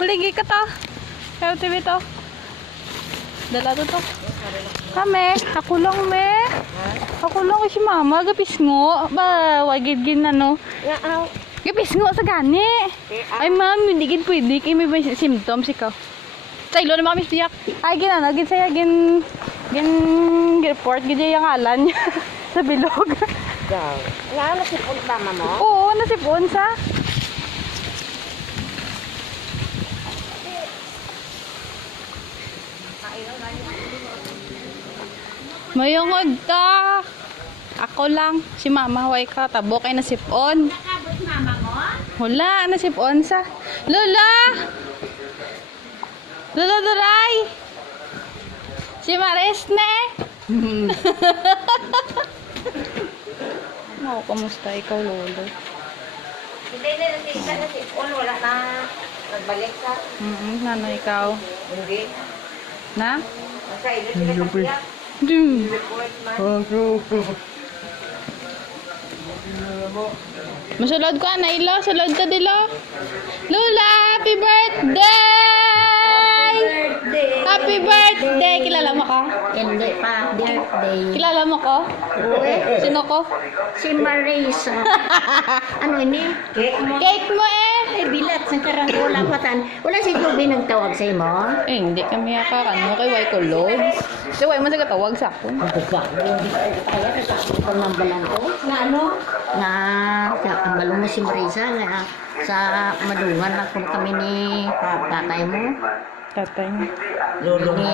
Kuligi ka to. Kaya TV to. Dala to to. Kame, ako lang me. Ako lang si mama, gapis ngo. Ba, wagid gin ano. Gapis ngo sa gani. Ay ma'am, hindi gid pwede. Kaya may symptoms ikaw. Taylo na mami siyak. Ay, ginano, gid saya gin report, gid yung ngalan niya sa bilog. Wala, nasipon tama mo? Oo, nasipon sa. Mayungod ta. Ako lang, si mama, huwag ka, tabo kay nasipon. Nakabot mama mo? Wala, nasipon sa. Lola! Lola Duray! Si Maris ne? Oo, kamusta ikaw, Lolo? Hindi na nasipon, wala na nagbalik sa. Nano ikaw? Hindi. Na? Nasa ilo sila kasiya. Report man. Masulod ko, Ilo. Sulod ka, Dilo. Lola, happy birthday! Happy birthday! Kilala mo ka? Hindi pa, birthday. Kilala mo ko? Sino ko? Si Marisa. Ano ini? Cake mo eh! Ay, bilat sa karangula patan. Wala si Joby nagtawag sa imo? Eh, hindi kami akakan mo kay Way Kulog. Kasi Way mo sa katawag sa ako. Ang nambalan ko. Na ano? Na, ang balong mo si Marisa, na sa madungan na kung kami ni tatay mo. Tatay mo. Ni